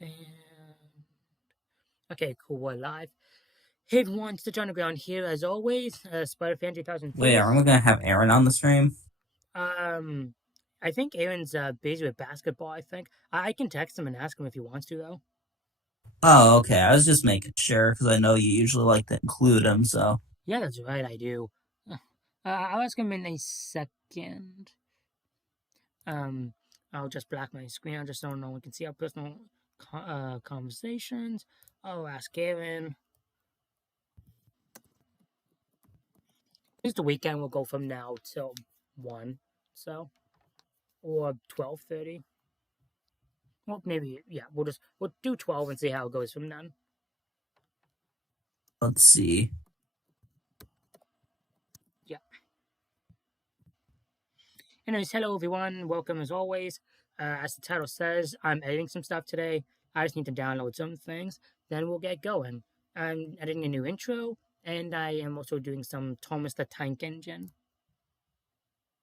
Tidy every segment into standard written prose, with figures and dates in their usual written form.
And okay, cool. We're live. Hey everyone, Stitch Underground here as always. Spider-Fan Wait, 2003. aren't we gonna have Aaron on the stream? Um, I think Aaron's busy with basketball. I think I can text him and ask him if he wants to though. Oh, okay. I was just making sure because I know you usually like to include him. So Yeah, that's right. I do. I'll ask him in a second. Um, I'll just black my screen just so no one can see our personal conversations. I'll ask Aaron. It's the weekend. We'll go from now till 1. So or 12:30. Well, maybe yeah. We'll do 12 and see how it goes from then. let's see. Yeah. Anyways, hello everyone. Welcome as always. As the title says, I'm editing some stuff today. I just need to download some things. Then we'll get going. I'm editing a new intro, and I am also doing some Thomas the Tank Engine.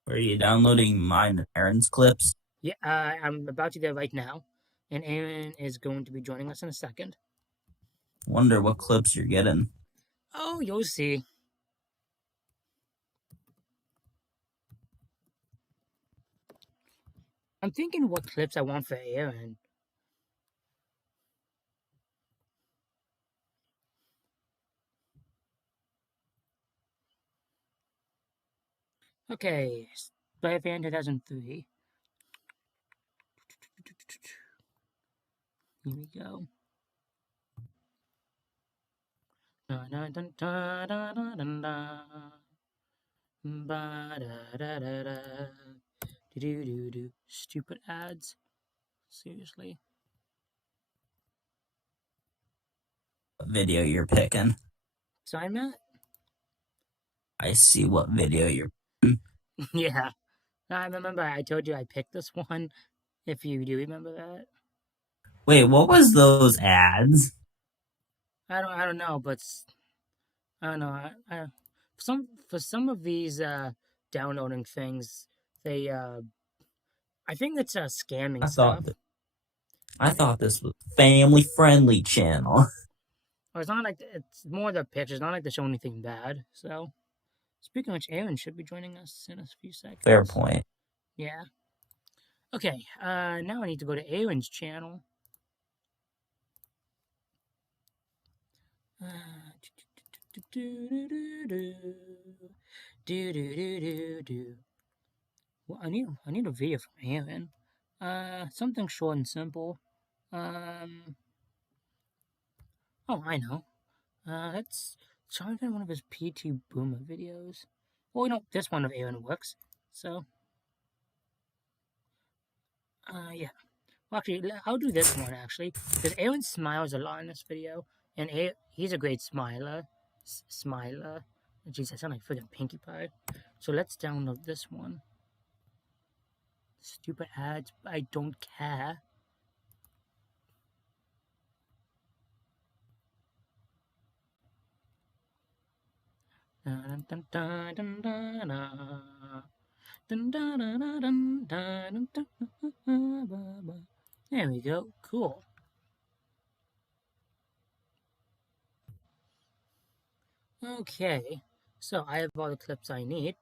Are you downloading mine and Aaron's clips? Yeah, I'm about to do that right now, and Aaron is going to be joining us in a second. Wonder what clips you're getting. Oh, you'll see. I'm thinking what clips I want for Aaron. Okay, Spider-Man 2003. Here we go. Dun, dun, dun, dun, dun, dun, dun, dun. Ba, da, da, da, da. Do, do, do, do. Stupid ads. Seriously. What video you're picking? Sorry, Matt? I see what video you're. Yeah. I remember I told you I picked this one. If you do remember that. Wait, what was those ads? I don't know, but I don't know. For some of these downloading things, they I think it's scamming I stuff. thought I thought this was family friendly channel. Or it's not like it's more the pictures, not like they show anything bad. So, speaking of which, Aaron should be joining us in a few seconds. Fair point. Yeah. Okay. Now I need to go to Aaron's channel. Well, I need a video from Aaron. Something short and simple. Um. Oh, I know. Let's try and find one of his PT Boomer videos. Well, this one of Aaron works. So, yeah. Well, actually, I'll do this one actually, because Aaron smiles a lot in this video, and he's a great smiler. Smiler. Jeez, I sound like freaking Pinkie Pie. So let's download this one. Stupid ads, I don't care. Dun, dun, dun, dun, dun, dun. Dun, dun, dun, dun, dun, dun, dun. There we go. Cool. Okay. So I have all the clips I need.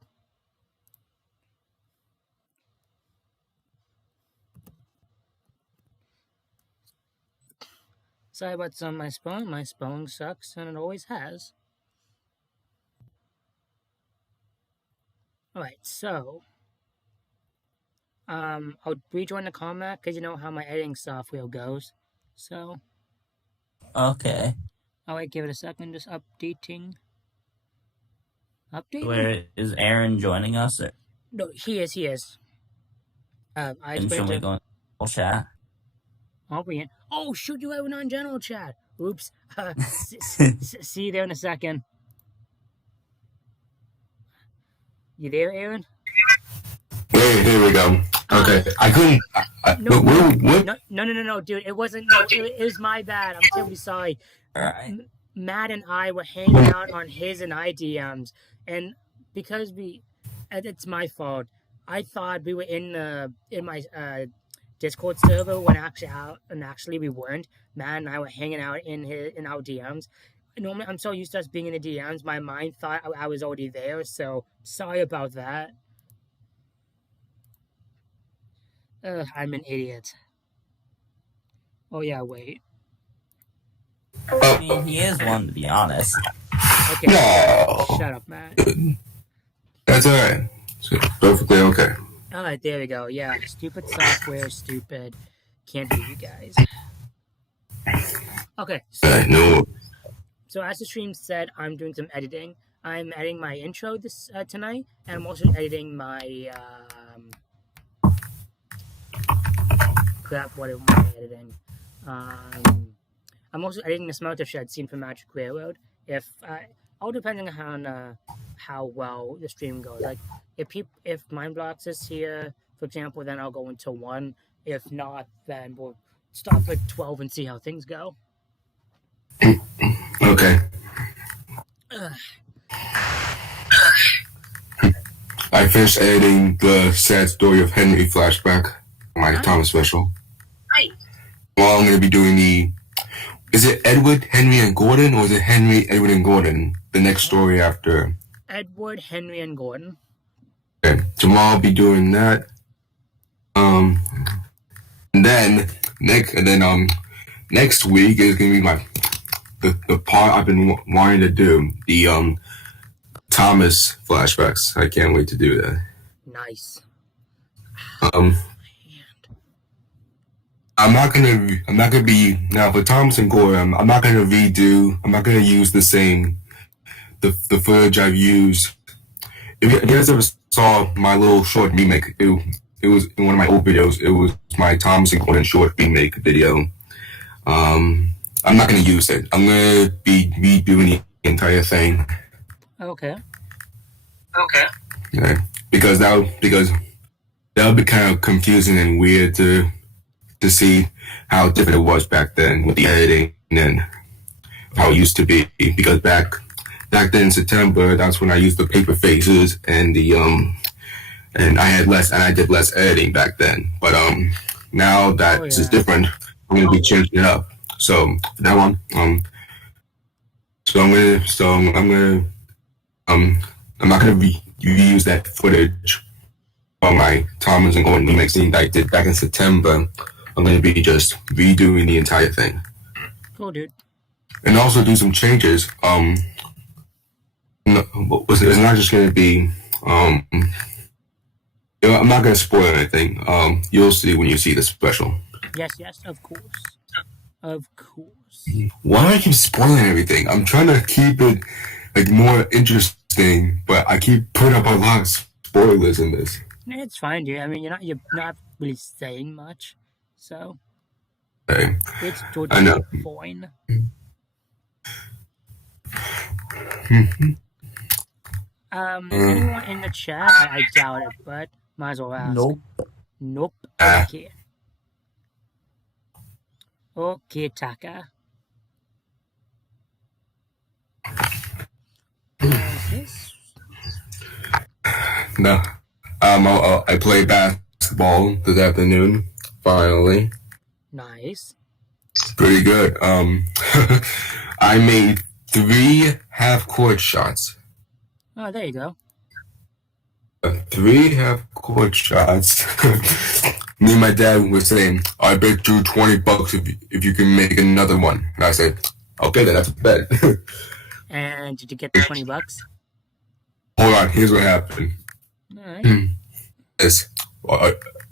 Sorry about some of my spelling. My spelling sucks, and it always has. Alright, so I'll rejoin the comment because you know how my editing software goes. So Okay. I'll give it a second, just updating. Where is Aaron joining us? Or No, he is. I and should explained we to go in chat? I'll be in. Oh shoot, you have an on general chat. Oops. See you there in a second. You there, Aaron? Here we go. Okay, I couldn't. No, dude. It wasn't. No, it was my bad. I'm terribly sorry. All right. Matt and I were hanging out on his and I DMs, and because it's my fault. I thought we were in my Discord server when actually we weren't. Matt and I were hanging out in our DMs. Normally, I'm so used to us being in the DMs, my mind thought I was already there. So sorry about that. I'm an idiot. Oh yeah, wait. I mean, he is one, to be honest. Okay, No. shut up, Matt. That's alright. It's perfectly okay. All right, there we go. Yeah, stupid software, stupid. Can't hear you guys. Okay, No. so as the stream said, I'm doing some editing. I'm editing my intro tonight, and I'm also editing my crap. What am I editing? I'm also editing the smelter shed scene from Magic Railroad. All depending on how well the stream goes. Like if Mindblocks is here, for example, then I'll go into 1. If not, then we'll stop at 12 and see how things go. Okay. I finished editing the sad story of Henry flashback, my Thomas special. Right. Well, I'm going to be doing is it Edward, Henry, and Gordon, or is it Henry, Edward, and Gordon? The next story after. Edward, Henry, and Gordon. Okay, tomorrow I'll be doing that. And then next week is gonna be the part I've been wanting to do, the Thomas flashbacks. I can't wait to do that. Nice. I'm not gonna be now for Thomas and Gordon. I'm not gonna use the footage I've used. If you guys ever saw my little short remake, it was in one of my old videos. It was my Thomas and Gordon short remake video. I'm not gonna use it. I'm gonna be redoing the entire thing. Okay. Okay. Because that would be kind of confusing and weird to see how different it was back then with the editing and how it used to be. Because back then in September, that's when I used the paper faces and and I did less editing back then. But now that this is different, I'm gonna be changing it up. So for that one, I'm not gonna reuse that footage of my Thomas and Gordon remake scene that I did back in September. I'm gonna be just redoing the entire thing. Cool, dude. And also do some changes. It's not just gonna be I'm not gonna spoil anything. You'll see when you see the special. Yes, of course. Of course. Why do I keep spoiling everything? I'm trying to keep it more interesting, but I keep putting up a lot of spoilers in this. It's fine, dude. I mean, you're not really saying much, so Okay. it's totally fine. Anyone in the chat? I doubt it, but might as well ask. Nope. Okay. Okay, Taka. No. I played basketball this afternoon. Finally. Nice. Pretty good. I made 3 half-court shots. Oh, there you go. 3 half-court shots. Me and my dad were saying, I bet you $20 if you can make another one. And I said, okay, then that's a bet. And did you get the $20? Hold on, here's what happened. All right. Yes.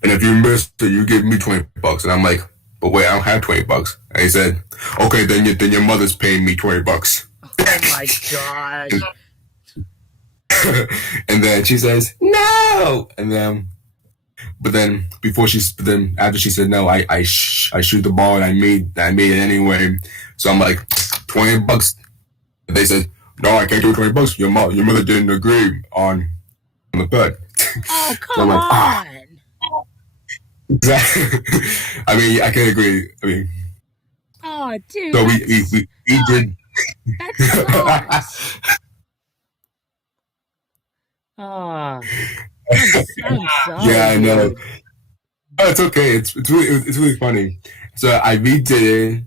And if you miss it, you give me $20. And I'm like, but wait, I don't have $20. And he said, okay, then your mother's paying me $20. Oh my god. And then she says, no! And then, after she said no, I shoot the ball and I made it anyway. So I'm like, $20. And they said, no, I can't do $20. Your mother didn't agree on the bet. Oh, come on. Exactly. I mean, I can agree. I mean, oh, dude. So we did. That sucks. Oh, I'm sorry. Yeah, I know. Oh, it's okay. It's really funny. So I redid it.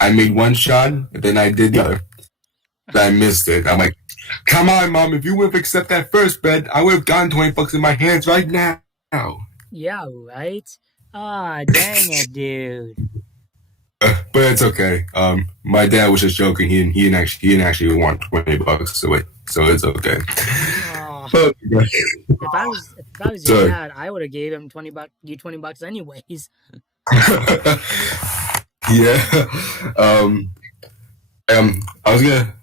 I made one shot, and then I did the other. Then I missed it. I'm like, come on, mom. If you would have accepted that first bet, I would have gotten $20 in my hands right now. Yeah, right? Ah, dang it, dude. But it's okay. My dad was just joking. He didn't actually want $20. So it's okay. Oh, Oh, if I was your Sorry. dad, I would have gave him $20 anyways. Yeah. I was gonna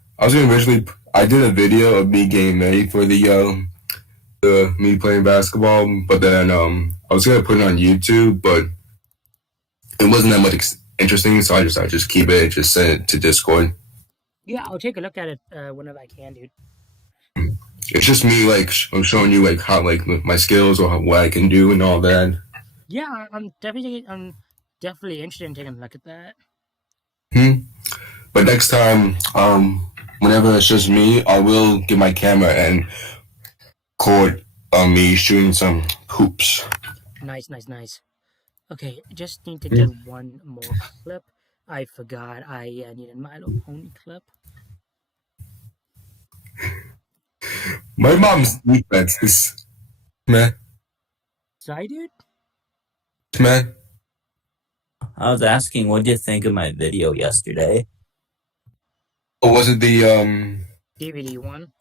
originally. I did a video of me getting ready for the me playing basketball, but then I was gonna put it on YouTube, but it wasn't that much interesting, so I just keep it and just send it to Discord. Yeah, I'll take a look at it whenever I can, dude. It's just me like I'm showing you like how like my skills or what I can do and all that. Yeah, I'm definitely interested in taking a look at that. Hmm. But next time, whenever it's just me, I will get my camera and record me shooting some hoops. Nice, nice, nice. Okay, just need to get one more clip. I forgot I needed My Little Pony clip. My mom's defense is man, Sorry, dude? man. I was asking, what did you think of my video yesterday? Or was it DVD one.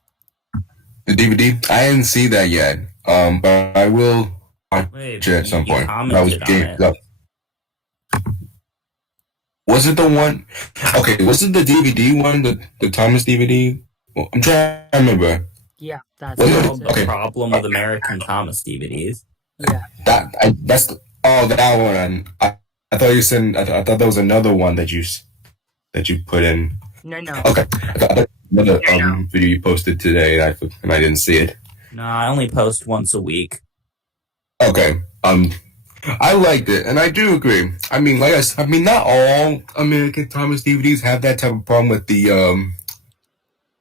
the DVD? I didn't see that yet. But I will watch Wait, it at some you point. When I was commented on getting it. up. Was it the one? Okay, was it the DVD one? The Thomas DVD? Well, I'm trying to remember. Yeah, that's Was Called it? that's it. The Okay. Problem with American Thomas DVDs. Yeah. That one. I thought you said I thought there was another one that you put in. No. Okay, I thought another video you posted today and I didn't see it. No, I only post once a week. Okay. I liked it, and I do agree. I mean, not all American Thomas DVDs have that type of problem with the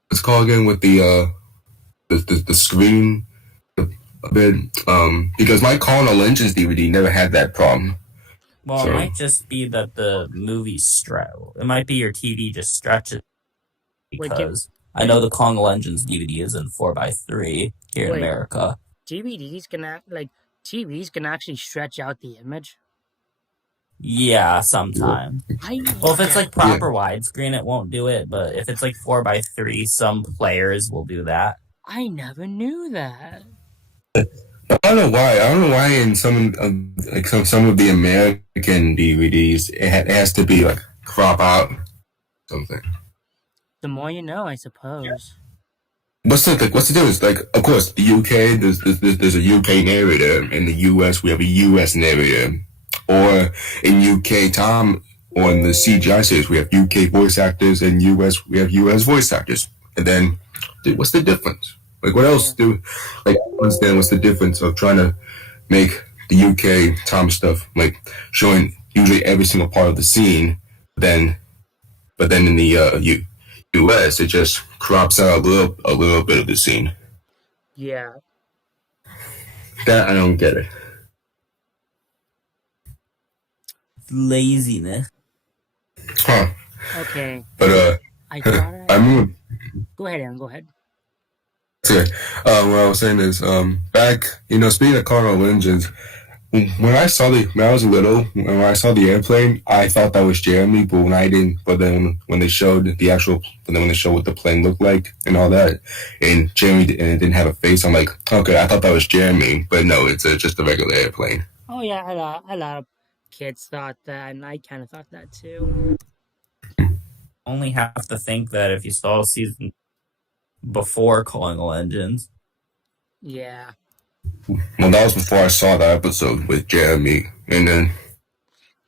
what's it called again with the screen a bit. Because my Colonel Lynch's DVD never had that problem. Well, So- it might just be that the movie stretch. It might be your TV just stretches Wait, because I know the Kong Legends DVD is in 4:3 here in Wait. America. TVs can actually stretch out the image. Yeah, sometimes. Well, if it's like proper widescreen, it won't do it. But if it's like 4:3, some players will do that. I never knew that. I don't know why. I don't know why in some of the American DVDs it has to be like crop out something. The more you know, I suppose. What's the difference? Like, of course, the UK there's a UK narrator. In the US, we have a US narrator. Or in UK, or in the CGI series, we have UK voice actors. In US, we have US voice actors. And then, what's the difference? Like, what else do? Like, I don't understand what's the difference of trying to make the UK Tom stuff like showing usually every single part of the scene, but then in the US, it just crops out a little bit of the scene. Yeah. That I don't get it. Laziness. Huh. Okay. But I thought I remember. Go ahead, Aaron. Go ahead. Okay. What I was saying is, back, speaking of Carnal Engines, when I was little, when I saw the airplane, I thought that was Jeremy, but then when they showed what the plane looked like and all that, and Jeremy didn't have a face, I'm like, okay, I thought that was Jeremy, but no, it's just a regular airplane. Oh yeah, a lot of kids thought that, and I kind of thought that too. Only have to think that if you saw season before Colonial Engines. Yeah. Well, that was before I saw that episode with Jeremy, and then.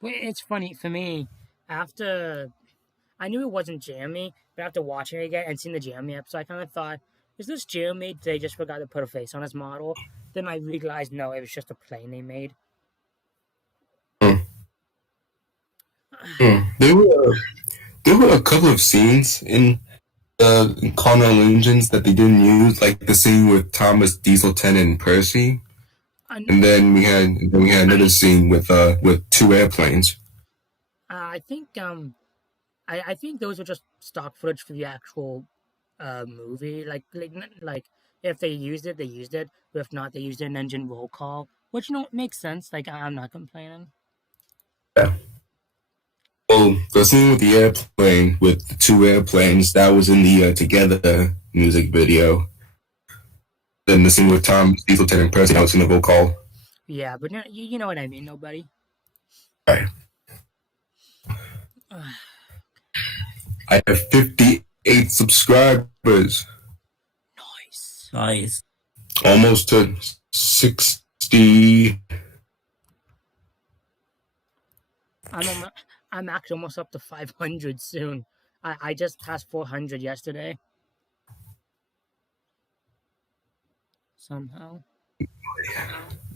Well, it's funny for me. After I knew it wasn't Jeremy, but after watching it again and seeing the Jeremy episode, I kind of thought, "Is this Jeremy? They just forgot to put a face on his model." Then I realized, no, it was just a plane they made. There were a couple of scenes in Colonial Engines that they didn't use, like the scene with Thomas Dieselton and Percy. And then we had another scene with two airplanes. I think I think those are just stock footage for the actual movie. Like if they used it, they used it. But if not, they used an engine roll call, which makes sense. Like I'm not complaining. Yeah. Well, the scene with the airplane, with the two airplanes, that was in the Together music video. Then the scene with Tom, Steve Lieutenant Percy, that was in the roll call. Yeah, but you know what I mean, nobody. Right. I have 58 subscribers. Nice. Almost to 60. I'm actually almost up to 500 soon. I just passed 400 yesterday. Somehow.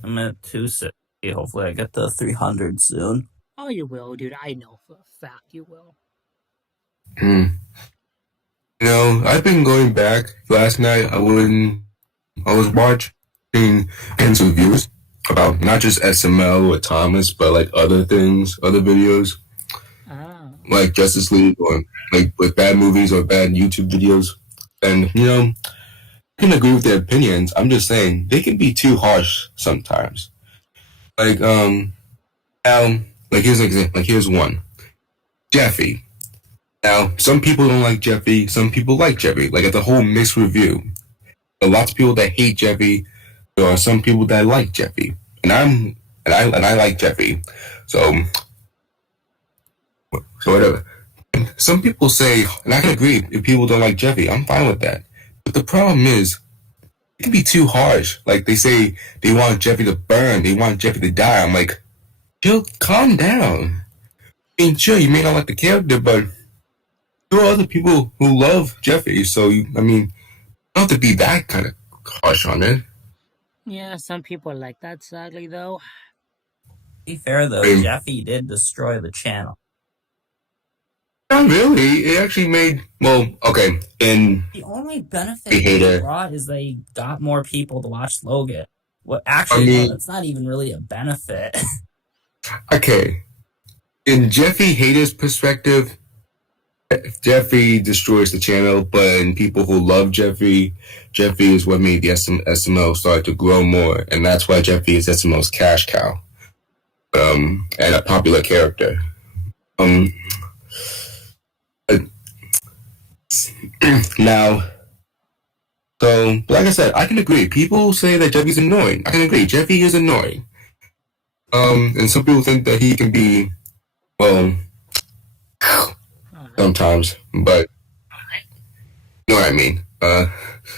I'm at 260. Hopefully I get to 300 soon. Oh, you will, dude. I know for a fact you will. You know, I've been going back. Last night I was watching interviews about not just SML or Thomas, but like other things, other videos. Like Justice League or like with bad movies or bad YouTube videos. And, you know, I can agree with their opinions. I'm just saying they can be too harsh sometimes. Like, now, like here's an example. Like here's one. Jeffy. Now, some people don't like Jeffy. Some people like Jeffy. Like it's a whole mixed review. There are lots of people that hate Jeffy. There are some people that like Jeffy, and I like Jeffy. So whatever. Some people say, and I can agree, if people don't like Jeffy, I'm fine with that. But the problem is, it can be too harsh. Like they say, they want Jeffy to burn. They want Jeffy to die. I'm like, chill, calm down. I mean, sure, you may not like the character, but there are other people who love Jeffy, so you don't have to be that kind of harsh on it. Yeah, some people like that, sadly, though. To be fair, though, Jeffy did destroy the channel. Not really. It actually made, well, okay, and the only benefit they brought is they got more people to watch Logan. Well, actually, no, that's not even really a benefit. Okay. In Jeffy Hater's perspective, Jeffy destroys the channel, but in people who love Jeffy, Jeffy is what made the SML start to grow more, and that's why Jeffy is SML's cash cow, and a popular character. Now, so like I said, I can agree. People say that Jeffy's annoying. I can agree. Jeffy is annoying. And some people think that he can be, well, sometimes, but you know what I mean.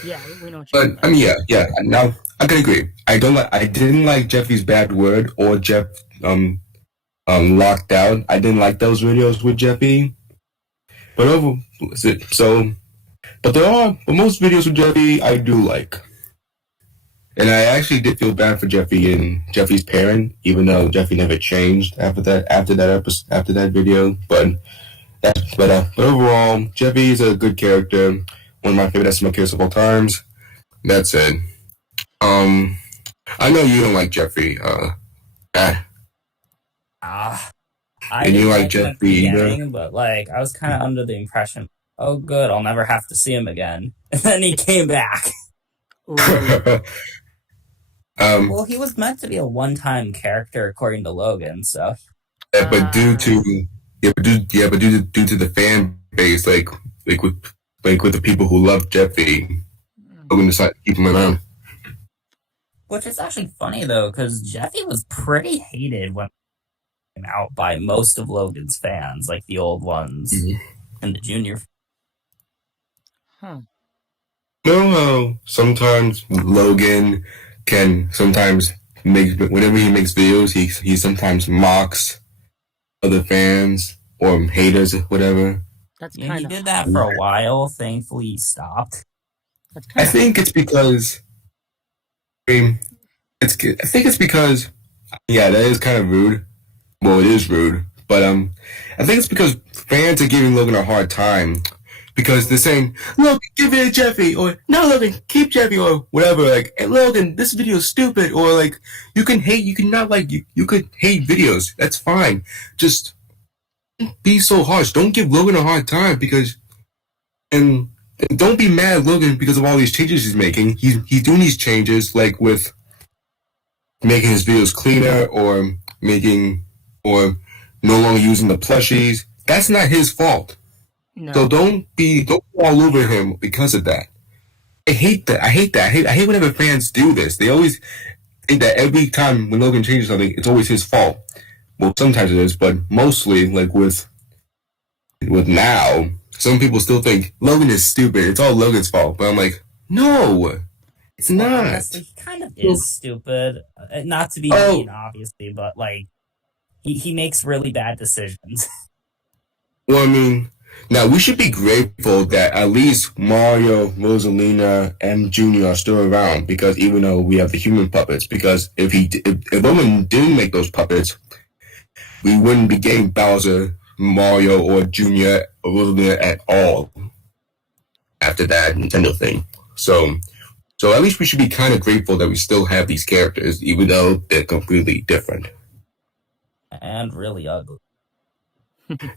Yeah, we know. But I mean, yeah. Now I can agree. I didn't like Jeffy's bad word or Jeff locked out. I didn't like those videos with Jeffy. But most videos with Jeffy I do like. And I actually did feel bad for Jeffy and Jeffy's parent, even though Jeffy never changed after that video. But overall, Jeffy is a good character. One of my favorite SML characters of all times. That's it. I know you don't like Jeffy. I you like Jeffy either? But like, I was kind of under the impression, oh, good, I'll never have to see him again. And then he came back. Well, he was meant to be a one-time character according to Logan, so. Yeah, but due to the fan base, like with the people who love Jeffy, Logan decided to keep him around. Which is actually funny though, because Jeffy was pretty hated when he came out by most of Logan's fans, like the old ones and the junior. Huh. You know how sometimes Logan can sometimes whenever he makes videos, he sometimes mocks other fans or haters or whatever. He did that for a while. Thankfully, he stopped. I think it's because. I think it's because. Yeah, that is kind of rude. Well, it is rude, but I think it's because fans are giving Logan a hard time because they're saying, "Look, give it to Jeffy," or "No, Logan, keep Jeffy," or whatever. Like, "Hey, Logan, this video is stupid," or like, you can hate, you can not like, you could hate videos. That's fine. Just don't be so harsh. Don't give Logan a hard time and don't be mad at Logan because of all these changes he's making. He's doing these changes like with making his videos cleaner or no longer using the plushies. That's not his fault. No. So don't go all over him because of that. I hate that. I hate whenever fans do this. They always think that every time when Logan changes something, it's always his fault. Well, sometimes it is, but mostly, like with now, some people still think Logan is stupid. It's all Logan's fault. But I'm like, no, it's not. Honestly, he kind of is stupid. Not to be mean, obviously, but like he makes really bad decisions. Well, I mean, now we should be grateful that at least Mario, Rosalina, and Junior are still around, because even though we have the human puppets, because if Logan didn't make those puppets, we wouldn't be getting Bowser, Mario, or Junior or Rosalina at all after that Nintendo thing. So at least we should be kind of grateful that we still have these characters, even though they're completely different. And really ugly.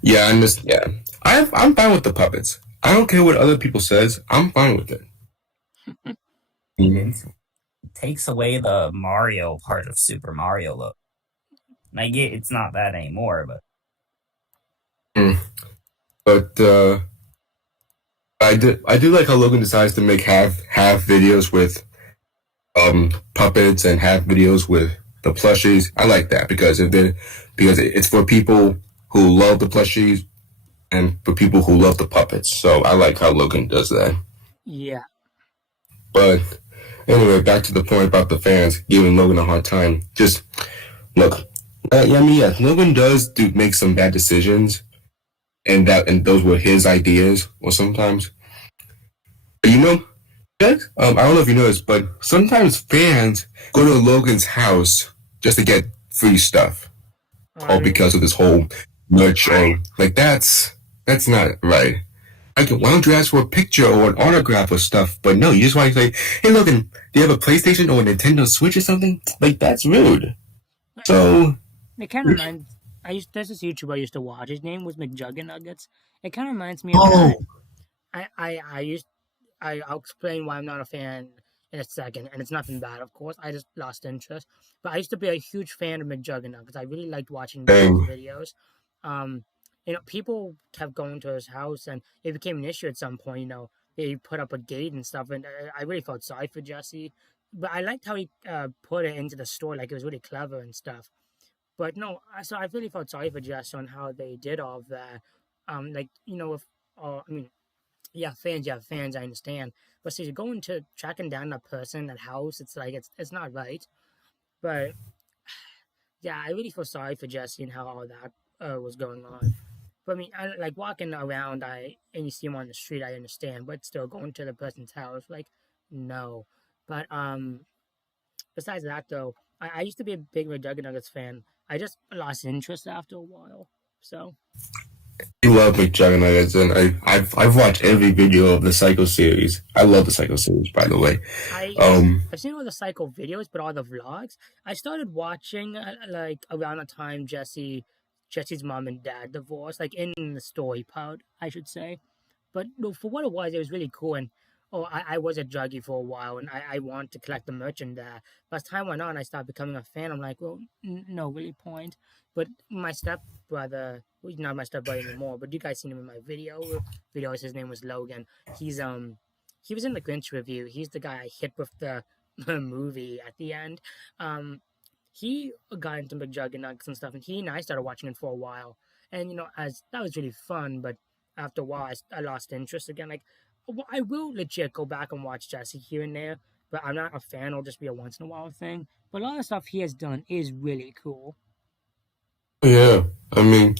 Yeah, I'm fine with the puppets. I don't care what other people says. I'm fine with it. It takes away the Mario part of Super Mario look. And I get it's not that anymore, but I do like how Logan decides to make half videos with puppets and half videos with the plushies. I like that because it's for people who love the plushies and for people who love the puppets. So I like how Logan does that. Yeah. But anyway, back to the point about the fans giving Logan a hard time. Just look, Logan does make some bad decisions, and those were his ideas, or sometimes. But I don't know if you know this, but sometimes fans go to Logan's house just to get free stuff, all because of this whole merch thing. Like that's not right. Why don't you ask for a picture or an autograph or stuff? But no, you just want to say, "Hey, Logan, do you have a PlayStation or a Nintendo Switch or something?" Like, that's rude. So it kind of reminds. There's this YouTuber I used to watch. His name was McJuggernuggets. It kind of reminds me of that. I'll explain why I'm not a fan in a second, and it's nothing bad, of course. I just lost interest. But I used to be a huge fan of McJuggernuggets. I really liked watching those videos. People kept going to his house, and it became an issue at some point. They put up a gate and stuff, and I really felt sorry for Jesse. But I liked how he put it into the store, like it was really clever and stuff. But no, so I really felt sorry for Jesse on how they did all of that. Fans, I understand. But see, going to tracking down that person, that house, it's like it's not right. But yeah, I really feel sorry for Jesse and how all that was going on. But I mean, like walking around, and you see him on the street, I understand. But still, going to the person's house, like, no. But besides that, though, I used to be a big McJuggernuggets fan. I just lost interest after a while. So. You love McJuggernuggets, and I've watched every video of the Psycho series. I love the Psycho series, by the way. I've seen all the Psycho videos, but all the vlogs. I started watching like around the time Jesse's mom and dad divorced, like in the story part, I should say. But for what it was really cool. And I was a druggie for a while, and I wanted to collect the merch and that. But as time went on, I started becoming a fan. I'm like, well, no really point. But my stepbrother, well, he's not my stepbrother anymore, but you guys seen him in my videos. His name was Logan. He was in the Grinch review. He's the guy I hit with the movie at the end. He got into McJuggernuggets and stuff, and he and I started watching it for a while. And as that was really fun, but after a while, I lost interest again. Like, I will legit go back and watch Jesse here and there, but I'm not a fan. It'll just be a once in a while thing. But a lot of stuff he has done is really cool. Yeah, I mean,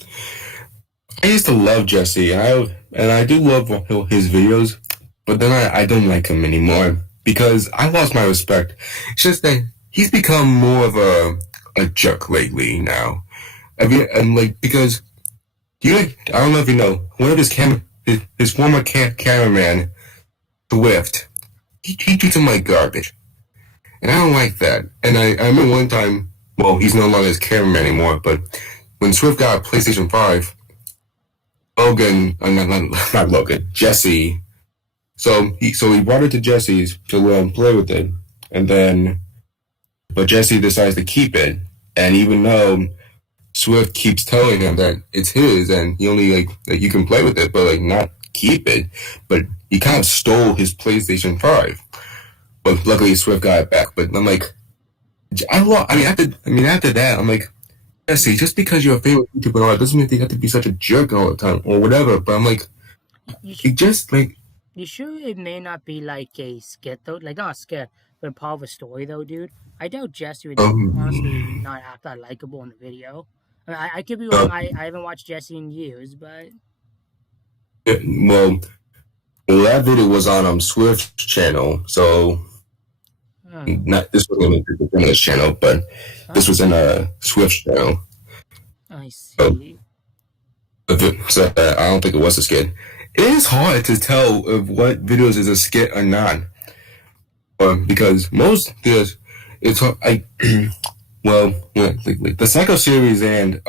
I used to love Jesse, and I do love his videos, but then I don't like him anymore because I lost my respect. It's just that he's become more of a jerk lately now. Because I don't know if you know, one of his his former cameraman Swift, he treats him like garbage, and I don't like that. And I remember one time, well, he's no longer his cameraman anymore, but when Swift got a PlayStation 5, not Logan, Jesse. So he brought it to Jesse's to play with it, but Jesse decides to keep it, and even though Swift keeps telling him that it's his and he only you can play with it, but not keep it, but he kind of stole his PlayStation 5. But luckily Swift got it back. But I'm like, after that, I'm like, Jesse, just because you're a favorite YouTuber and all that doesn't mean you have to be such a jerk all the time or whatever. But I'm like, You sure it may not be like a skit though? Like not a skit, but part of a story though, dude. I doubt Jesse would honestly not act that likable in the video. I could be wrong. I haven't watched Jesse in years, but well, that video was on Swift's channel, so this wasn't in his channel, but this was in Swift's channel. I see. So I don't think it was a skit. It is hard to tell if what videos is a skit or not, because most videos, it's like the Psycho series and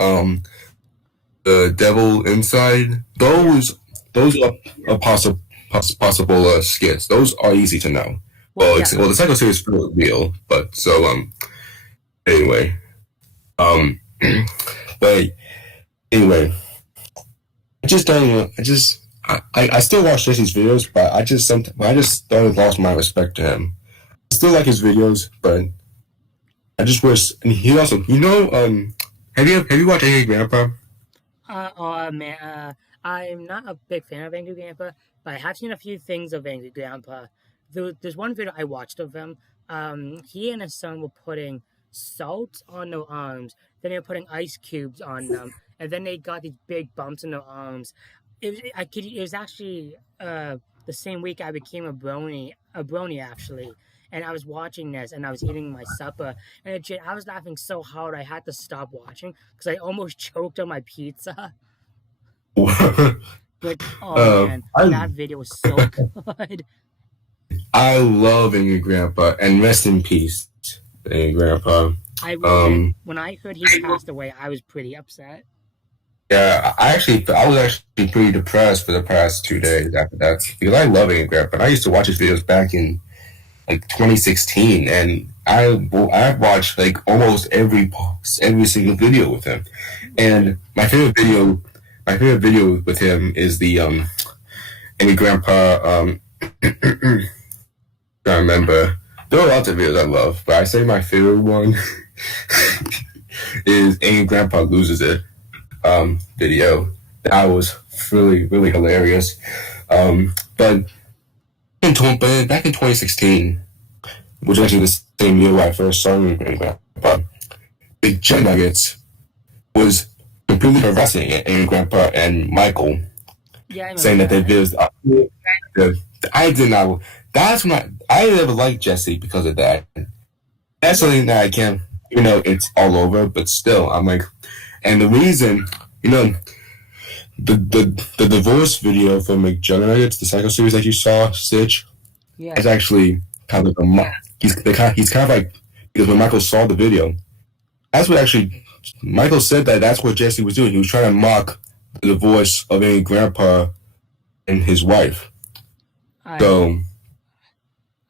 the Devil Inside. Those are possible skits. Those are easy to know. Well, the Psycho series is real, but anyway, but anyway, I still watch Jesse's videos, but I just started lost my respect to him. I still like his videos, but I just wish. And he also, have you watched Angry Grandpa? I'm not a big fan of Angry Grandpa, but I have seen a few things of Angry Grandpa. There's one video I watched of him. He and his son were putting salt on their arms, then they were putting ice cubes on them, and then they got these big bumps in their arms. It was actually the same week I became a brony actually, and I was watching this and I was eating my supper, and I was laughing so hard I had to stop watching because I almost choked on my pizza. But man, that video was so good. I love Angry Grandpa, and rest in peace, Angry Grandpa. When I heard he passed away, I was pretty upset. Yeah, I was actually pretty depressed for the past 2 days after that because I love Angry Grandpa. I used to watch his videos back in 2016, and I've watched almost every single video with him. And my favorite video with him is the Angry Grandpa. I remember there are lots of videos I love, but I say my favorite one is Angry Grandpa Loses It video. That was really, really hilarious. But back in 2016, which was actually the same year where I first saw Angry Grandpa, Big Jet Nuggets was completely harassing Angry Grandpa and Michael, saying that their videos. I did not. That's when I never liked Jesse because of that. That's something that I can't, even though it's all over, but still, I'm like, and the reason, the divorce video from McJuggernuggets, the Psycho series that you saw, Stitch, is actually kind of he's kind of like, because when Michael saw the video, that's what actually, Michael said that's what Jesse was doing. He was trying to mock the divorce of Angry Grandpa and his wife.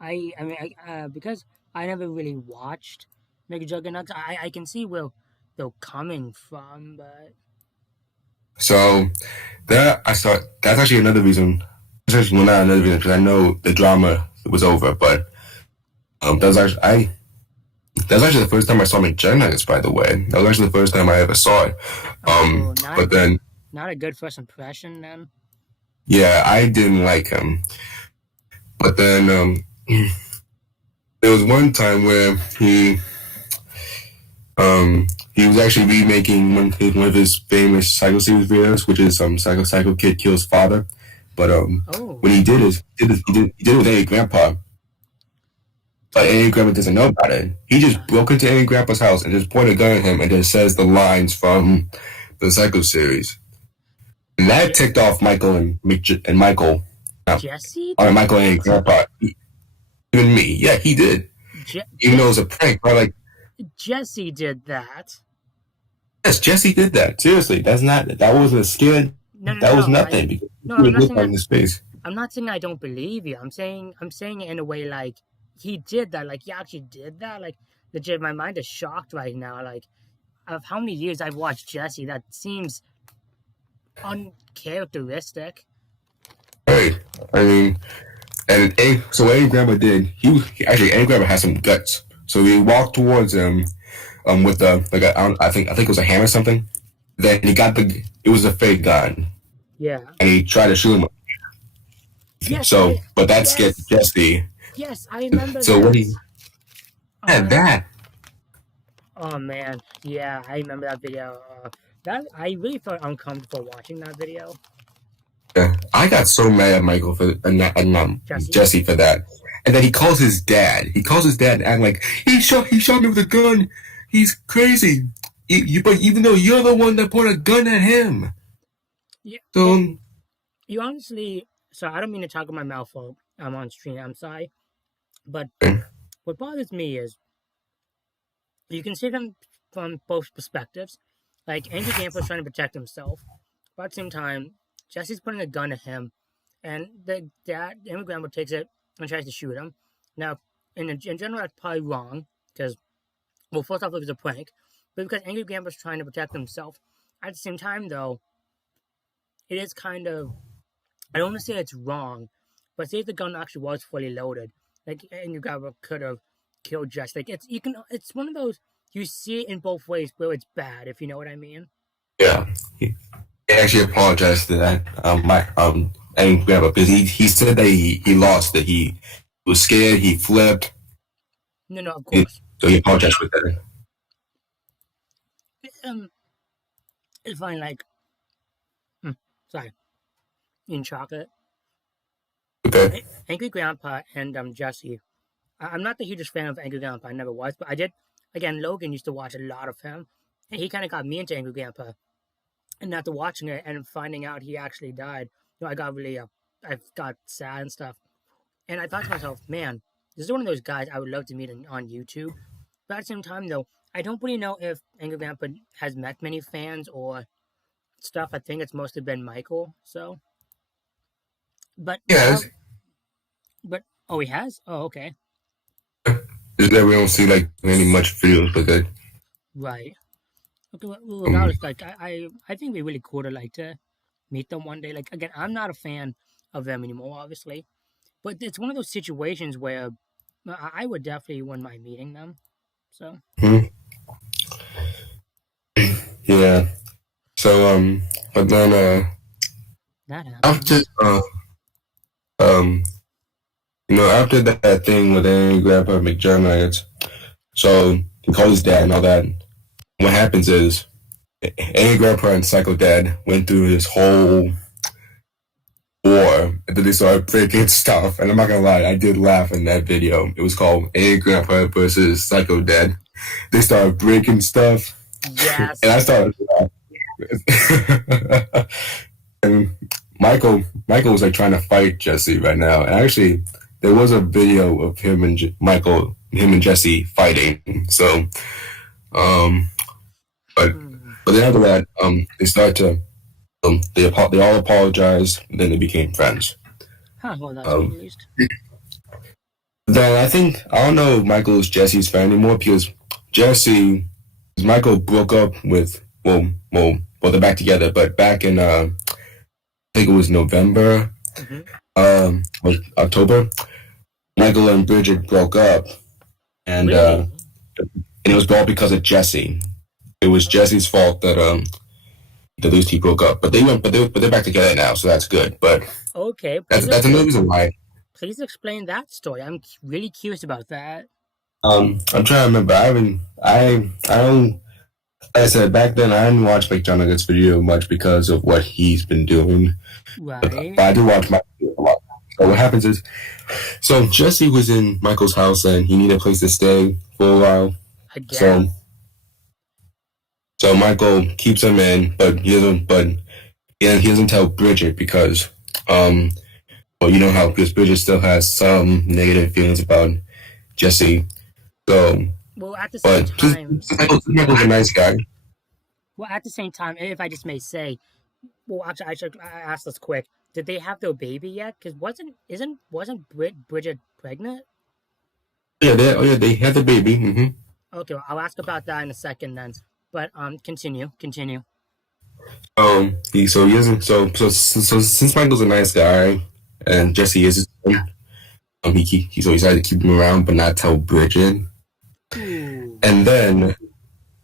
Because I never really watched McJuggernuggets, I can see where they're coming from, but so that's actually another reason. Not another reason because I know the drama was over, but that was actually the first time I saw McJuggernuggets. By the way, that was actually the first time I ever saw it. But then not a good first impression then. Yeah, I didn't like him. But then there was one time where he was actually remaking one of his famous Psycho series videos, which is Psycho Kid Kills Father. But when he did it with Angry Grandpa. But Angry Grandpa doesn't know about it. He just broke into Angry Grandpa's house and just pointed a gun at him and just says the lines from the Psycho series. And that ticked off Michael and Michael. Jesse? Or Michael and Grandpa. Even me. Yeah, he did. Even though it was a prank, right? Like, Jesse did that. yes, Jesse did that. Seriously, that wasn't a skit. That was nothing. Because I'm not saying I don't believe you. I'm saying it in a way like he did that. Like he actually did that. Like legit, my mind is shocked right now. Like of how many years I've watched Jesse, that seems uncharacteristic. Right. I mean, so what Eddie Grandpa did, Eddie Grandpa had some guts. So he walked towards him, with I think it was a hammer or something. Then it was a fake gun. Yeah. And he tried to shoot him. Yes, but that scared Jesse. Yes, I remember. So what he had that. Oh man, yeah, I remember that video. That I really felt uncomfortable watching that video. Yeah, I got so mad at Michael Jesse for that. And then he calls his dad. And like he shot me with a gun. He's crazy. But even though you're the one that put a gun at him. Yeah. So you honestly. So I don't mean to talk in my mouth while I'm on stream. I'm sorry, but what bothers me is you can see them from both perspectives. Like Angry Grandpa's trying to protect himself, but at the same time, Jesse's putting a gun at him, and the dad, Angry Grandpa, takes it and tries to shoot him. Now, in general, that's probably wrong because, well, first off, it was a prank, but because Angry Grandpa's trying to protect himself. At the same time, though, it is kind of. I don't want to say it's wrong, but say if the gun actually was fully loaded, like Angry Grandpa could have killed Jesse. Like it's one of those you see it in both ways where it's bad, if you know what I mean. Yeah, he actually apologized to that. Angry Grandpa, because he said that he lost, that he was scared, he flipped. No, of course. So he apologized for that. It's fine. Like, sorry. In chocolate. Okay. Angry Grandpa and Jesse. I'm not the hugest fan of Angry Grandpa. I never was, but I did. Again, Logan used to watch a lot of him, and he kind of got me into Angry Grandpa. And after watching it and finding out he actually died, I got really, I got sad and stuff. And I thought to myself, man, this is one of those guys I would love to meet on YouTube. But at the same time, though, I don't really know if Angry Grandpa has met many fans or stuff. I think it's mostly been Michael. So. But yes. He has? Oh, okay. Is that we don't see like any much videos with it. Right. Okay. Well, regardless, like I think it'd be really cool to to meet them one day. Like again, I'm not a fan of them anymore, obviously, but it's one of those situations where I would definitely wouldn't mind meeting them. So. Yeah. So but then after after that thing with Angry Grandpa McDermott, so he called his dad and all that. What happens is Angry Grandpa and Psycho Dad went through this whole war, and then they started breaking stuff. And I'm not gonna lie, I did laugh in that video. It was called Angry Grandpa versus Psycho Dad. They started breaking stuff. Yes. And I started laughing. And Michael was like trying to fight Jesse right now. And actually, there was a video of him and Jesse fighting. So, but then after that, they started to, they all apologized, and then they became friends. Huh, well, that's at least. Then I don't know if Michael is Jesse's fan anymore because Michael broke up with, well, they're back together, but back in, I think it was November, or October, Michael and Bridget broke up, and Really? it was all because of Jesse. It was Jesse's fault that at least he broke up, but they're back together now, so that's good. But Okay. that's another reason why. Please explain that story. I'm really curious about that. I'm trying to remember. I don't. Like I said, back then I didn't watch McDonald's video much because of what he's been doing. Right. But I do watch Michael a lot. So what happens is, so Jesse was in Michael's house and he needed a place to stay for a while. Again. So Michael keeps him in, but he Yeah, he doesn't tell Bridget because, well, you know how because Bridget still has some negative feelings about Jesse. So, Well, at the same but time, Michael's a nice guy. if I just may say, well, actually, I should ask this quick. Did they have their baby yet? Because wasn't Bridget pregnant? Yeah, they had the baby. Okay, well, I'll ask about that in a second then. But continue. He doesn't. So since Michael's a nice guy and Jesse is, he decided to keep him around but not tell Bridget. Ooh. And then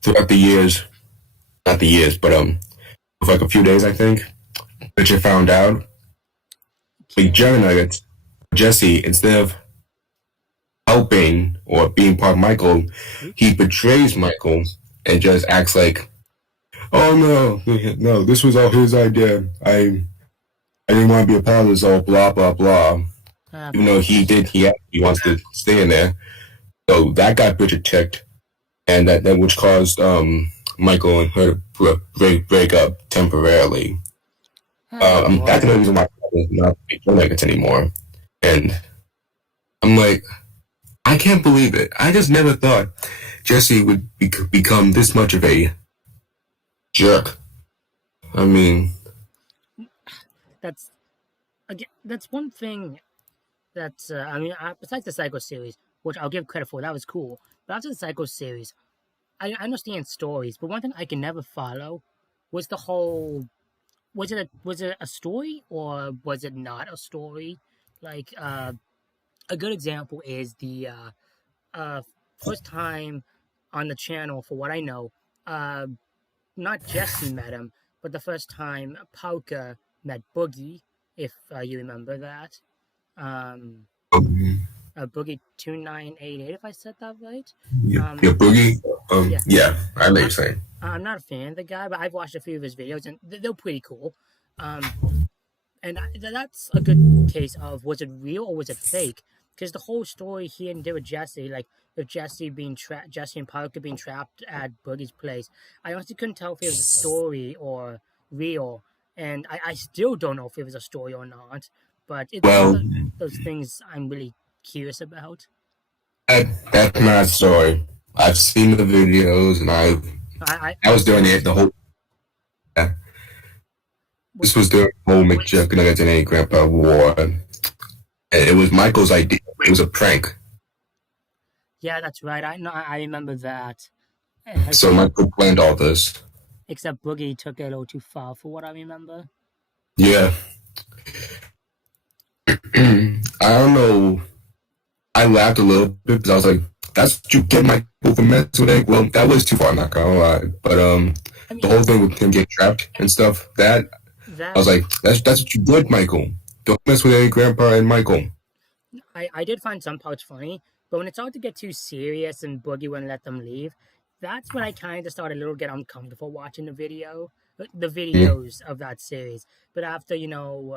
throughout the years, not the years, but for like a few days, I think Bridget found out. Like Nuggets, Jesse, instead of helping or being part of Michael, he betrays Michael and just acts like, "Oh no, this was all his idea. I didn't want to be a part of this all blah blah blah." Even though he actually wants to stay in there. So that got Bridget ticked, and that which caused Michael and her to break up temporarily. That's the reason why I'm not Nuggets anymore. And I'm like, I can't believe it. I just never thought Jesse would become this much of a jerk. I mean, that's one thing. That's besides the Psycho series, which I'll give credit for, that was cool. But after the Psycho series, I understand stories, but one thing I can never follow was the whole. Was it a story or was it not a story? Like a good example is the first time on the channel, for what I know, not Jesse met him, but the first time Pauka met Boogie, if you remember that. Boogie 2988, if I said that right. Boogie. Yeah, I know what you're saying. I'm not a fan of the guy, but I've watched a few of his videos, and they're pretty cool. And that's a good case of, was it real or was it fake? Because the whole story he didn't do with Jesse, like with Jesse and Parker being trapped at Boogie's place, I honestly couldn't tell if it was a story or real, and I still don't know if it was a story or not. But it's one of those things I'm really curious about. That's not a story. I've seen the videos, and I was doing it the whole. Yeah. This was the whole McNuggets and Grandpa war. And it was Michael's idea. It was a prank. Yeah, that's right. I remember that. So Michael planned all this. Except Boogie took it a little too far, for what I remember. Yeah. I don't know. I laughed a little bit because I was like, "That's what you get, Michael, for messing with Egg." Well, that was too far, not gonna lie. But the whole thing with him getting trapped and stuff, I was like, "That's what you did, Michael. Don't mess with Egg, Grandpa, and Michael." I did find some parts funny, but when it started to get too serious and Boogie wouldn't let them leave, that's when I kind of started a little get uncomfortable watching the videos of that series. But after,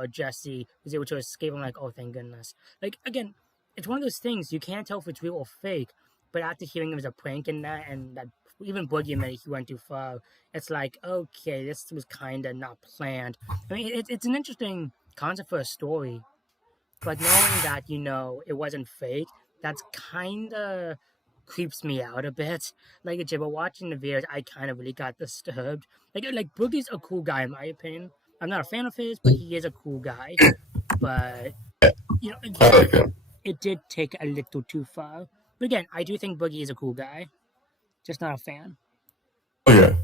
Jesse was able to escape, I'm like, oh, thank goodness. Like, again, it's one of those things, you can't tell if it's real or fake, but after hearing it was a prank in that, and that even Boogie admitted he went too far, it's like, okay, this was kind of not planned. I mean, it's an interesting concept for a story, but knowing that, it wasn't fake, that's kind of creeps me out a bit. Like, but watching the videos, I kind of really got disturbed. Like Boogie's a cool guy, in my opinion. I'm not a fan of his, but he is a cool guy. But, it did take a little too far. But again, I do think Boogie is a cool guy. Just not a fan. Oh, yeah.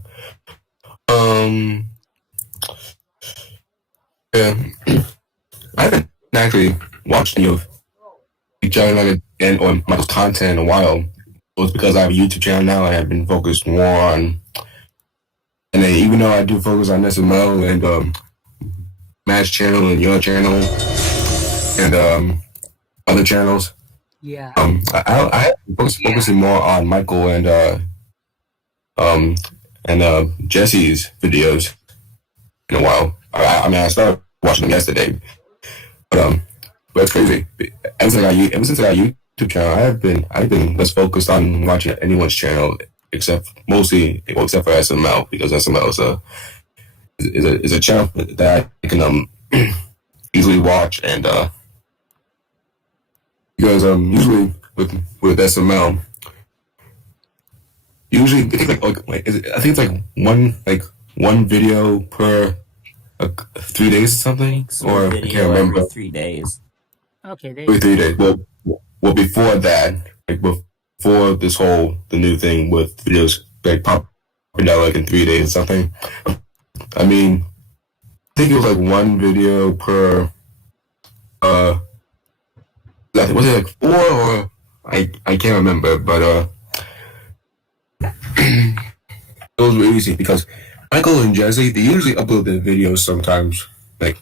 Yeah. I haven't actually watched any of Johnny Nugget or Michael's content in a while. It was because I have a YouTube channel now. I have been focused more on, and then even though I do focus on SML and Matt's channel and your channel and other channels, yeah, I have been focusing more on Michael and Jesse's videos in a while. I mean, I started watching them yesterday, but it's crazy. Ever since I got YouTube channel, I've been less focused on watching anyone's channel except for SML, because SML is is a channel that I can easily watch, and because usually with SML, usually I think I think it's one video per 3 days or something, or I can't remember. Every 3 days. Okay, Every 3 days. Well, before that, like before the new thing with videos like popping out like in 3 days or something. I mean, I think it was like one video per. Was it like 4 or I can't remember, but it was really easy because Michael and Jesse, they usually upload their videos sometimes like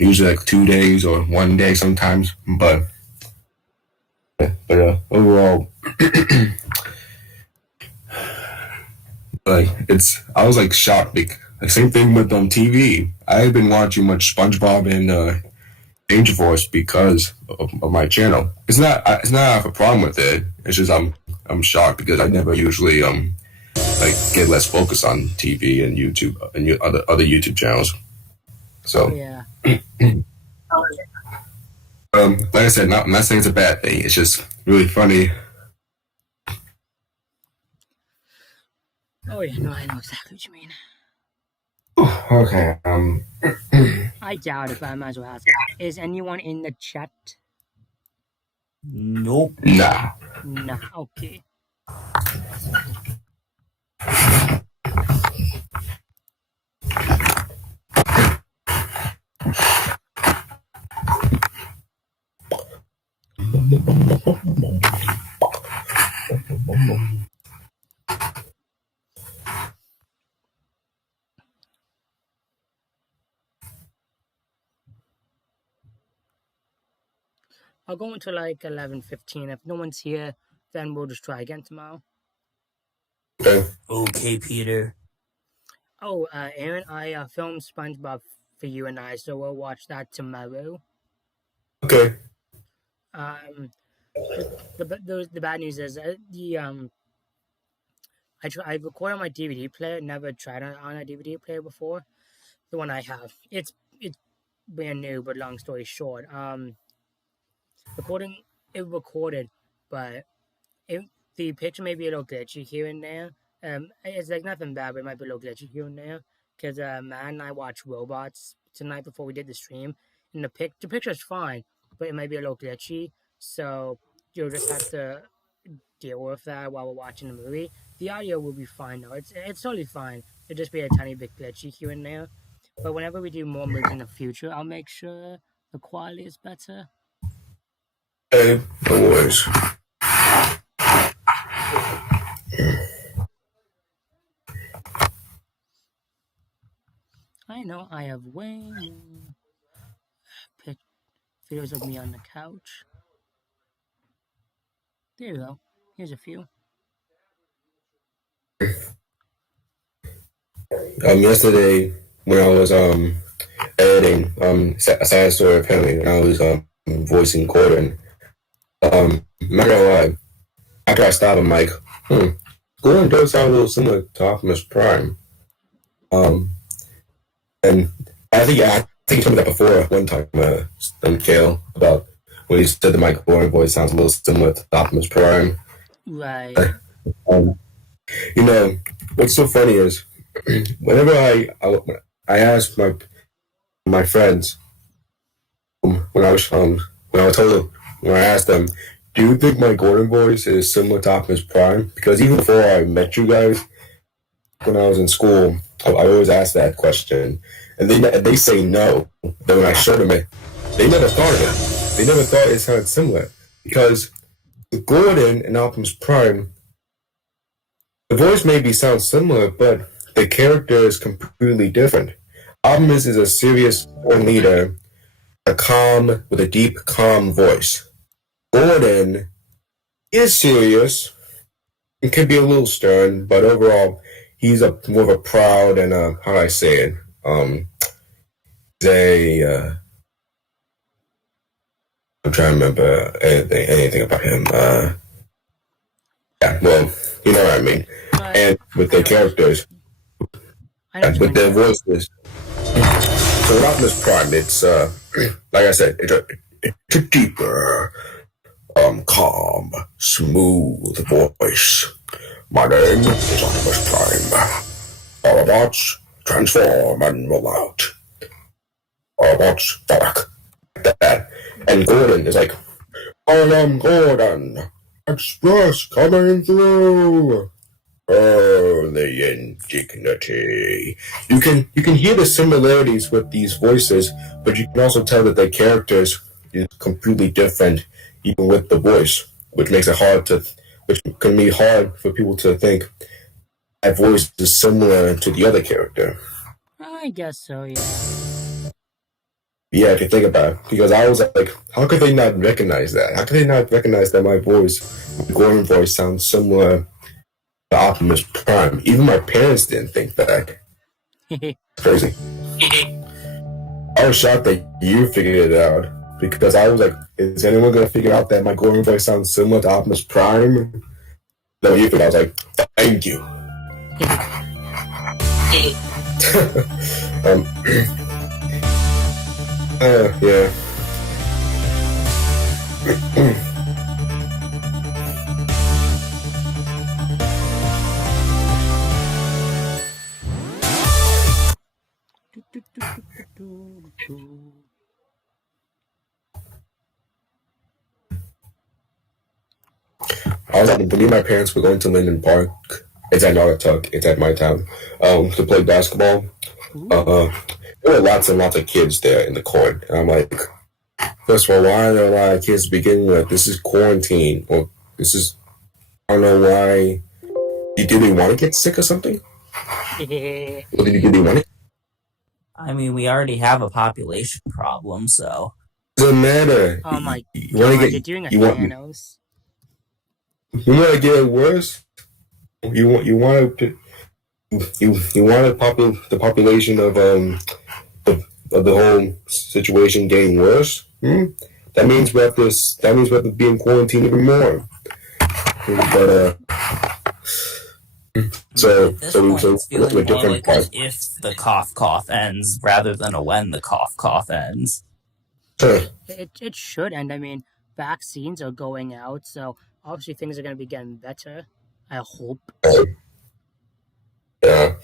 usually like 2 days or 1 day sometimes, but overall, like I was like shocked. Like same thing with TV. I've been watching much SpongeBob and Danger Force because of my channel. It's not I have a problem with it. It's just I'm shocked because I never usually like get less focus on TV and YouTube and other YouTube channels. So yeah. Like I said, I'm not saying it's a bad thing. It's just really funny. Oh yeah, no, I know exactly what you mean. Okay. I doubt it, but I might as well ask. Is anyone in the chat? Nope. Nah. Nah. Okay. I'll go until like 11:15. If no one's here, then we'll just try again tomorrow. Okay, Peter. Oh, Aaron, I filmed SpongeBob for you and I, so we'll watch that tomorrow. Okay. The bad news is I recorded on my DVD player. Never tried on a DVD player before. The one I have, it's brand new. But long story short, it recorded, but the picture may be a little glitchy here and there. It's like nothing bad, but it might be a little glitchy here and there. Because Matt and I watched Robots tonight before we did the stream, and the picture's fine, but it might be a little glitchy. So you'll just have to deal with that while we're watching the movie. The audio will be fine though. It's totally fine. It'll just be a tiny bit glitchy here and there. But whenever we do more movies in the future, I'll make sure the quality is better. Hey, no worries. I know I have way more videos of me on the couch. There you go. Here's a few. Yesterday when I was editing a sad story of Henry, when I was voicing Gordon, not gonna lie, after I stopped, I'm like, Gordon does sound a little similar to Optimus Prime. And I think you told me that before one time, Kale, about when you said the Michael Gordon voice sounds a little similar to Optimus Prime. Right. You know, what's so funny is whenever I asked my friends when I asked them, do you think my Gordon voice is similar to Optimus Prime? Because even before I met you guys, when I was in school, I always ask that question, and they say no. Then when I showed them it, they never thought of it. They never thought it sounded similar because Gordon and Optimus Prime, the voice maybe sounds similar, but the character is completely different. Optimus is a serious leader, with a deep, calm voice. Gordon is serious and can be a little stern, but overall, he's more of a proud and how do I say it? I'm trying to remember anything about him. Yeah, well, you know what I mean. And with the characters, I know with their voices. So with Optimus Prime, it's like I said, it's a deeper, calm, smooth voice. My name is Optimus Prime. Autobots, transform and roll out. Autobots, back. That. And Gordon is like, I am Gordon. Express coming through. Oh, the indignity. You can hear the similarities with these voices, but you can also tell that the characters is completely different, even with the voice, which makes it which can be hard for people to think that voice is similar to the other character. I guess so, yeah. Yeah, if you think about it, because I was like, how could they not recognize that? How could they not recognize that my voice, the Gordon voice, sounds similar to Optimus Prime? Even my parents didn't think that. Crazy. I was shocked that you figured it out, because I was like, is anyone going to figure out that my Gordon voice sounds similar to Optimus Prime? No, you figured. I was like, thank you. Yeah. I believe my parents were going to Linden Park. It's at Naugatuck. It's at my town. To play basketball. There were lots and lots of kids there in the court. And I'm like, first of all, why are there a lot of kids to begin with? This is quarantine. Or this is, I don't know why. Did they want to get sick or something? Or did they want to? I mean, we already have a population problem, so. Doesn't matter. Oh my you god, get, you're doing a you want, Thanos. You want to get it worse? You want to the population of the whole situation getting worse? That means we have to be in quarantine even more. But so it's we're feeling more different like an if the cough ends rather than a when the cough ends. It should end. I mean, vaccines are going out, so obviously things are going to be getting better. I hope. Yeah.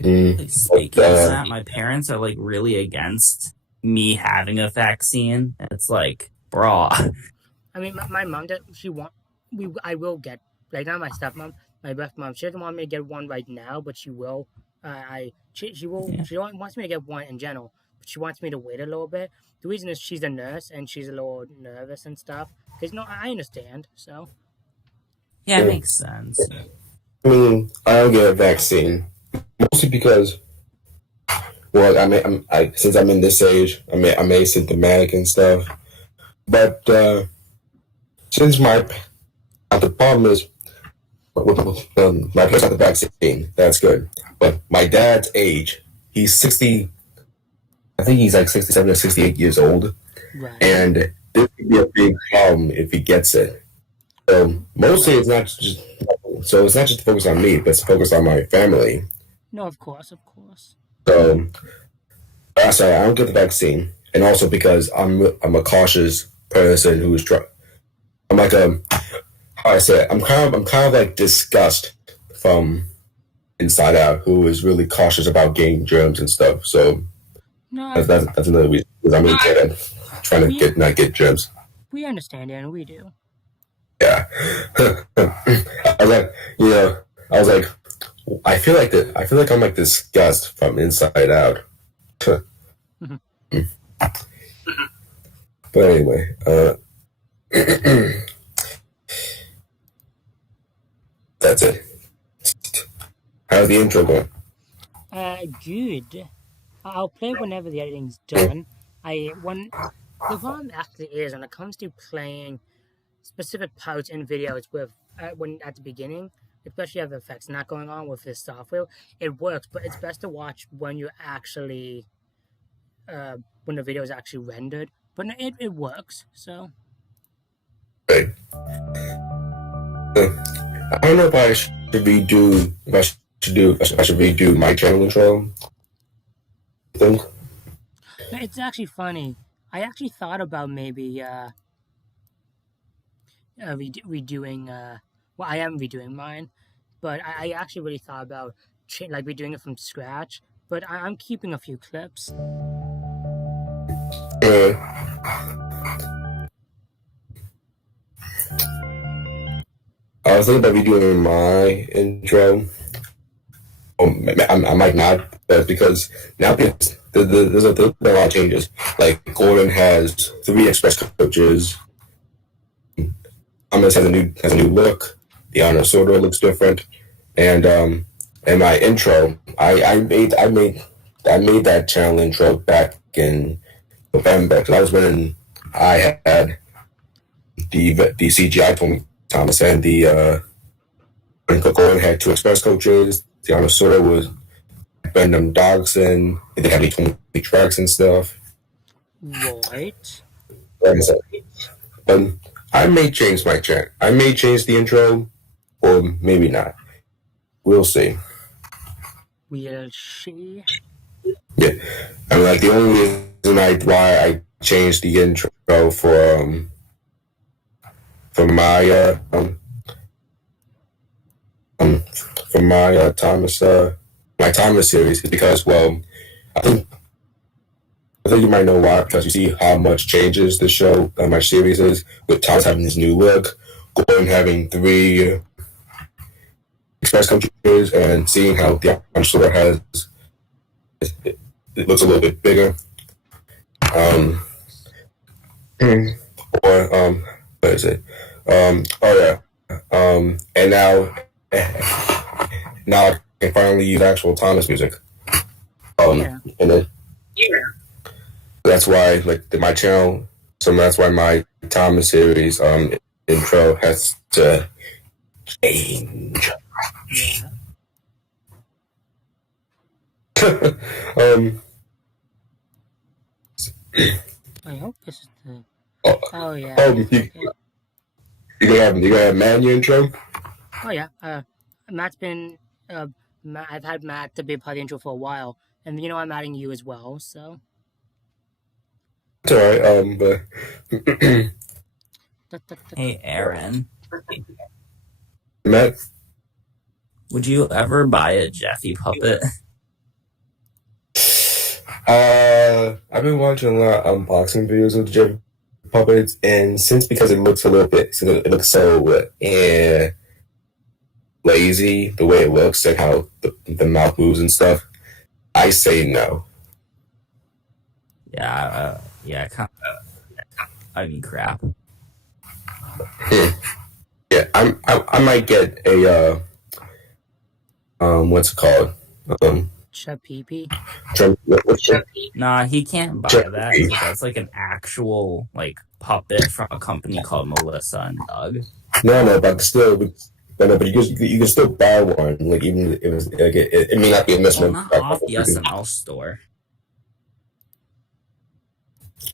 Like, speaking of that, my parents are like really against me having a vaccine. It's like, brah. I mean, my mom, I will get, like, not my stepmom, my birth mom. She doesn't want me to get one right now, but she will. She wants me to get one in general, but she wants me to wait a little bit. The reason is she's a nurse and she's a little nervous and stuff. Because, I understand, so. Yeah, it makes sense. I mean, I don't get a vaccine. Mostly because, well, since I'm in this age, I'm asymptomatic and stuff. But since the problem is, my parents got the vaccine. That's good. But my dad's age, he's 60. I think he's like 67 or 68 years old, Right. And this could be a big problem if he gets it. So mostly it's not just focused on me, but it's focused on my family. No, of course. So that's why I don't get the vaccine, and also because I'm a cautious person who's I'm like how I say it, I'm kind of like disgust from inside out, who is really cautious about getting germs and stuff. So that's another reason, because I'm really trying to not get germs. We understand, and we do. Yeah. I was like, I feel like I'm like disgust from inside out. But anyway, that's it. How's the intro going? Good. I'll play whenever the editing's done. The problem actually is when it comes to playing specific parts in videos with at the beginning, especially if the effects not going on with this software, it works. But it's best to watch when you actually when the video is actually rendered. But it works. So. Right. I don't know if I should I should redo my channel intro. I think. It's actually funny. I actually thought about maybe redoing. Well, I am redoing mine, but I actually really thought about like redoing it from scratch. But I'm keeping a few clips. I was thinking about redoing my intro. I might not, but because now there's a lot of changes. Like Gordon has 3 express coaches. Thomas has a new look. The Honor Sorter looks different, and my intro, I made that channel intro back in November because I was running. I had the CGI Thomas and the Gordon had 2 express coaches. The Honor Sorter was Brendan Dogson. They had 20 tracks and stuff. Right. I may change my channel. I may change the intro, or maybe not. We'll see. We'll see. Yeah, I mean, like the only reason why I changed the intro for my Thomas series is because, well, I think you might know why, because you see how much changes the show, how much series is, with Thomas having his new look, Gordon having 3 express coaches, and seeing how the Onslaught has, it looks a little bit bigger. What is it? And now I can finally use actual Thomas music. And then that's why, like, my channel. So that's why my Thomas series intro has to change. Yeah. I hope this is the. Oh yeah. You gonna have Matt in your intro? Oh yeah. Matt's been. I've had Matt to be part of the intro for a while, and I'm adding you as well. So. It's alright. But Hey, Aaron. Matt, would you ever buy a Jeffy puppet? I've been watching a lot of unboxing videos of Jeffy puppets, and because it looks so lazy, the way it looks and how the mouth moves and stuff, I say no. Yeah, I mean, crap. Yeah, I might get a what's it called? Chapipi. Nah, he can't buy that. Because that's like an actual puppet from a company called Melissa and Doug. No, but still, but you can still buy one. Like, even if it may not be a investment. Well, not off the SNL store.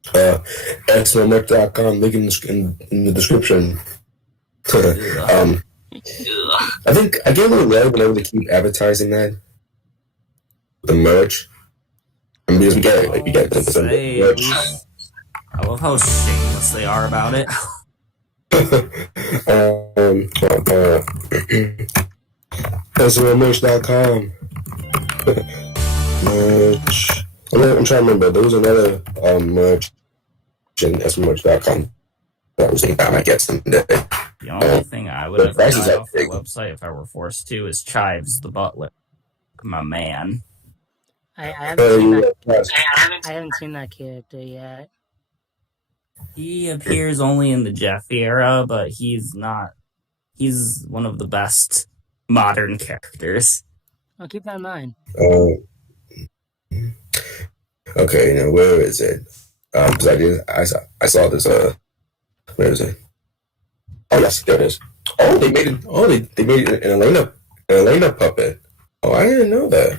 SNLmerch.com, link in the description. I get a little red whenever they keep advertising that. The merch. And because we get merch. I love how shameless they are about it. SNLmerch.com. Merch. I'm trying to remember. There was another merch in SNLmerch.com that I was thinking I might get someday. The only thing I would ever buy off the website if I were forced to is Chives the Butler. My man. I haven't seen that character yet. He appears only in the Jeffy era, but he's one of the best modern characters. I'll keep that in mind. Okay, now where is it? Because I saw this. Where is it? Oh yes, there it is. Oh, they made it. Oh, they made it an Elena puppet. Oh, I didn't know that.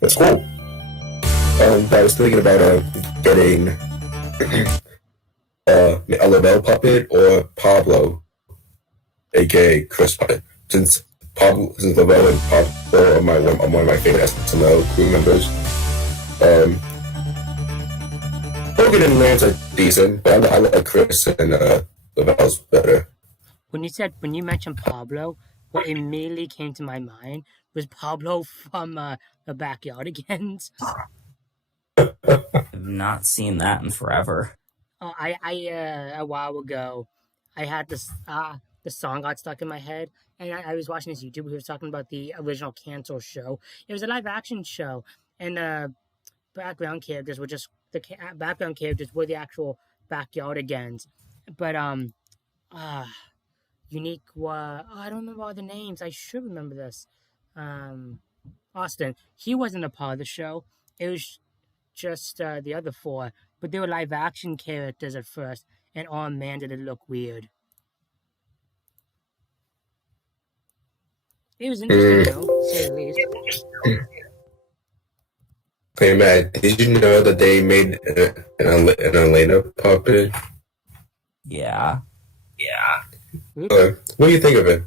That's cool. But I was thinking about getting a Lavelle puppet or Pablo, aka Chris puppet, since Lavelle and Pablo are one of my favorite SML crew members. Hogan and Lance are decent, but I like Chris and Lavelle's better. When you mentioned Pablo, what immediately came to my mind was Pablo from the Backyardigans. I've not seen that in forever. I a while ago, I had this the song got stuck in my head, and I was watching this YouTube. He was talking about the original Cancel show. It was a live action show, and background characters were just background characters were the actual Backyardigans, but Unique I don't remember all the names. I should remember this. Austin, he wasn't a part of the show. It was just the other four, but they were live action characters at first, and oh man, did it look weird. It was interesting though, to say the least. Hey Matt, did you know that they made an Elena puppet? Yeah. What do you think of it?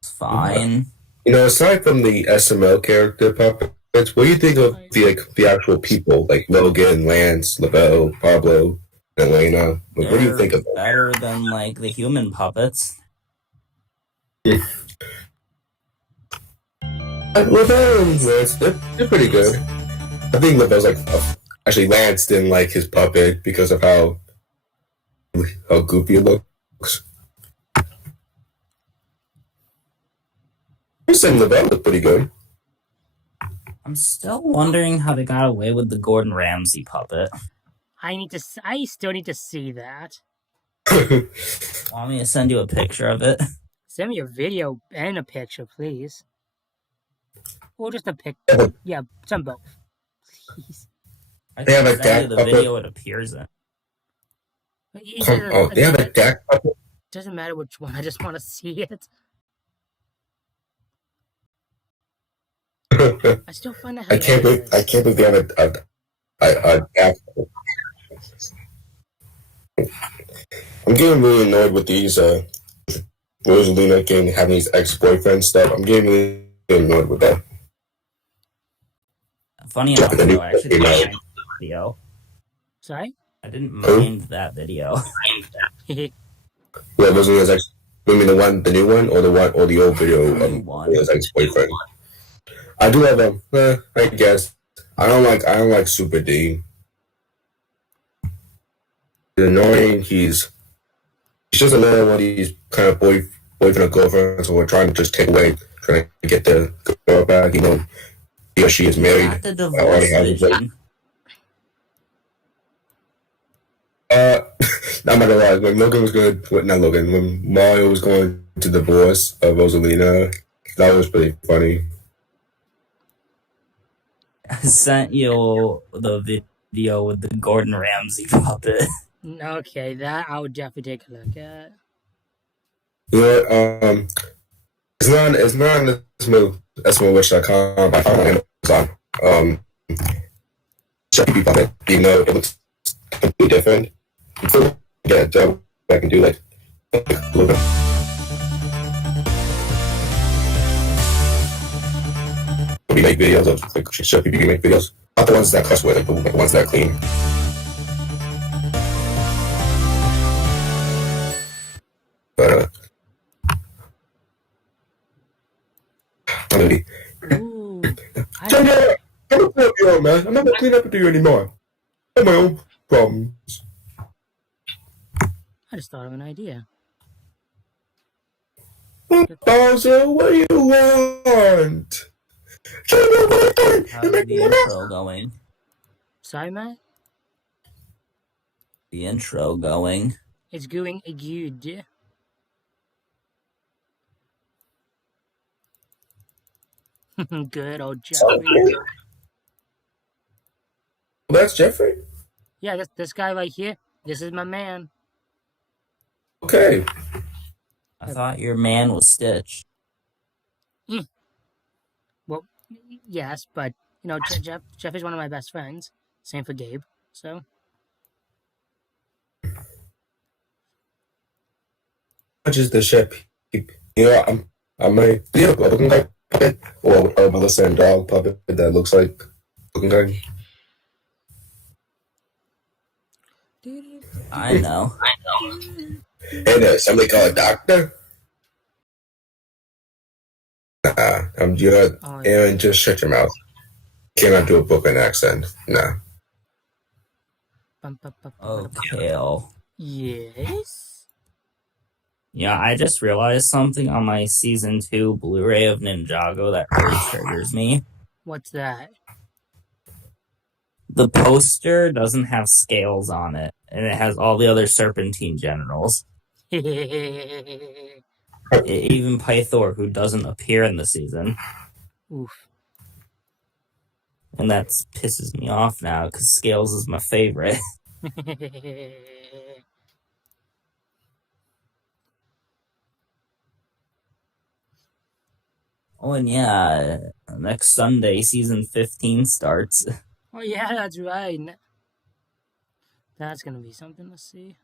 It's fine. You know, aside from the SML character puppets, what do you think of the actual people, like Logan, Lance, Lavelle, Pablo, Elena? What do you think of them? Better than like the human puppets. Lavelle and Lance, they're pretty good. I think Lavelle's actually Lance didn't like his puppet because of how goofy it looks. I said Lavelle looked pretty good. I'm still wondering how they got away with the Gordon Ramsay puppet. I still need to see that. Want me to send you a picture of it? Send me a video and a picture, please. Or just a picture. Yeah, some both. Please. I They have a can send Dak you the puppet. video it appears in. They have a Dak puppet. Doesn't matter which one. I just want to see it. I still find that I can't believe they have a Dak. I'm getting really annoyed with these Rosalina having these ex-boyfriend stuff. I'm getting really annoyed with that. Funny enough, though, I actually didn't mind the video. Sorry? I didn't mind that video. Yeah, Rosalina's ex. You mean the new one, or the old video of Rosaline's ex-boyfriend? I do have I guess I don't like Super Dean. He's annoying. He's just another one of these kind of boyfriend or girlfriend, so we're trying to just take away, trying to get the girl back. You know, he or she is married. Not the divorce vision. I'm not gonna lie. When Logan was going, not Logan. When Mario was going to divorce Rosalina, that was pretty funny. I sent you the video with the Gordon Ramsay puppet. Okay, that I would definitely take a look at. You know, it's not on SMLWitch.com. I found it on Amazon. Chevy puppet, you know, it looks completely different. Before I get a job, I can do like a little bit. We make videos of like show people you make videos. Not the ones that cuss with, but the ones that are clean. But maybe. Ooh, I'm not clean up you, man. I'm not gonna clean up with you anymore. I have my own problems. I just thought of an idea. Bowser, what do you want? How's the intro going? Sorry, Matt? The intro going. It's going good. Good old Jeffrey. That's Jeffrey? Yeah, this guy right here. This is my man. Okay. I thought your man was Stitch. Well, yes, but you know, Jeff is one of my best friends. Same for Gabe. So Much is the ship? You know, I might. Do you have a looking guy puppet or a Melissa and dog puppet that looks like looking guy? I know. And somebody call a doctor? Nah, I'm good. Oh, Aaron, just shut your mouth. Cannot do a Brooklyn accent. Nah. Oh, Kale. Yes? Yeah, I just realized something on my season 2 Blu-ray of Ninjago that really triggers me. What's that? The poster doesn't have scales on it, and it has all the other Serpentine generals. Even Pythor, who doesn't appear in the season. Oof. And that pisses me off now, because Scales is my favorite. Oh, and yeah, next Sunday, season 15 starts. Oh, yeah, that's right. That's gonna be something to see.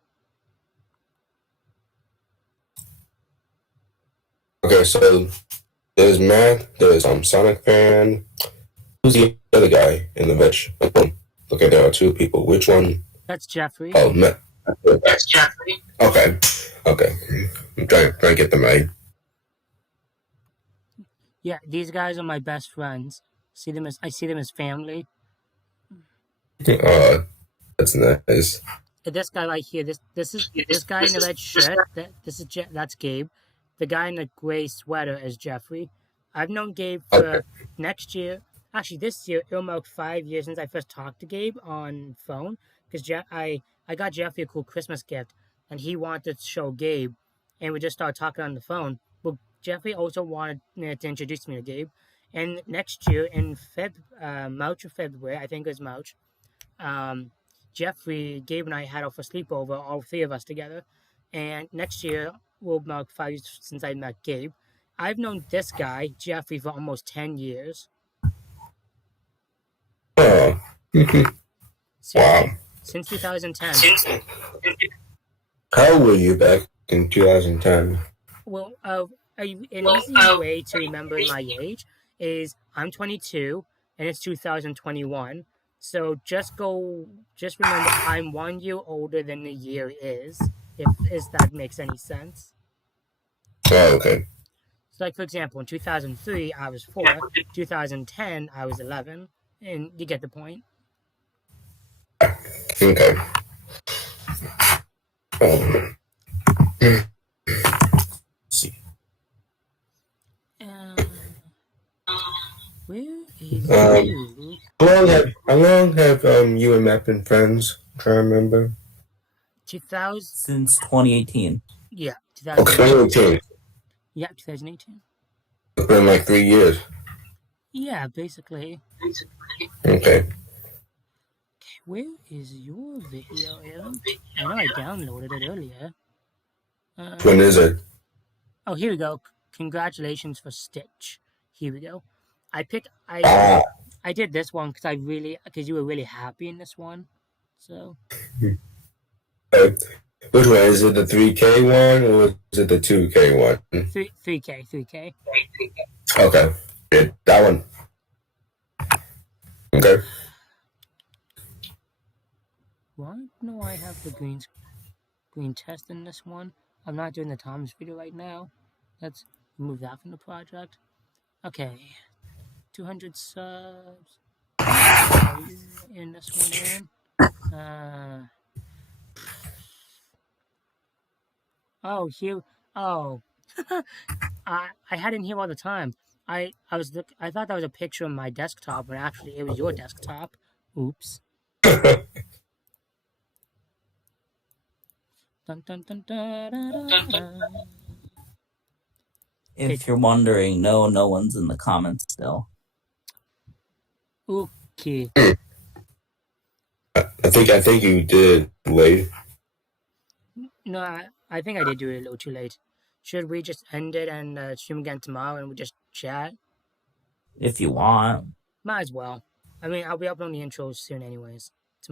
Okay, so there's Matt, there's Sonic Fan. Who's the other guy in the bench? Okay, there are two people. Which one? That's Jeffrey. Oh, Matt. That's Jeffrey. Okay. I'm trying to get them right. Yeah, these guys are my best friends. I see them as family. That's nice. This guy right here, this guy in the red shirt. That's Gabe. The guy in the gray sweater is Jeffrey. I've known Gabe for next year. Actually, this year it'll mark 5 years since I first talked to Gabe on phone. Because I got Jeffrey a cool Christmas gift, and he wanted to show Gabe, and we just started talking on the phone. Well, Jeffrey also wanted to introduce me to Gabe, and next year in March or February, I think it was March. Jeffrey, Gabe, and I had off a sleepover, all three of us together. And next year will mark 5 years since I met Gabe. I've known this guy, Jeffrey, for almost 10 years. Oh. Wow. Since 2010. How old were you back in 2010? Well, an easy way to remember my age is I'm 22 and it's 2021. So just remember I'm 1 year older than the year is, if that makes any sense. Oh, okay. So, like, for example, in 2003, I was 4. 2010, I was 11. And you get the point. Okay. See. Where is you? How long have you and Matt been friends? I'm trying to remember. 2000. Since 2018. Yeah, 2018. Yeah, 2018. It's been like 3 years. Yeah, basically. Okay. Where is your video, Aaron? I know I downloaded it earlier. When is it? Oh, here we go. Congratulations for Stitch. Here we go. I did this one because you were really happy in this one. So. Which one? Is it the 3K one or is it the 2K one? 3K. Okay. Yeah, that one. Okay. Why do I have the green test in this one? I'm not doing the Tom's video right now. Let's remove that from the project. Okay. 200 subs. In this one, Aaron. Oh, here. Oh. I had it in here all the time. I thought that was a picture of my desktop, but actually it was your desktop. Oops. Dun, dun, dun, dun, dun, dun, dun. If you're wondering, no one's in the comments still. Okay. I think you did, Wade. No, I think I did do it a little too late. Should we just end it and stream again tomorrow and we just chat? If you want. Might as well. I mean, I'll be uploading the intros soon anyways.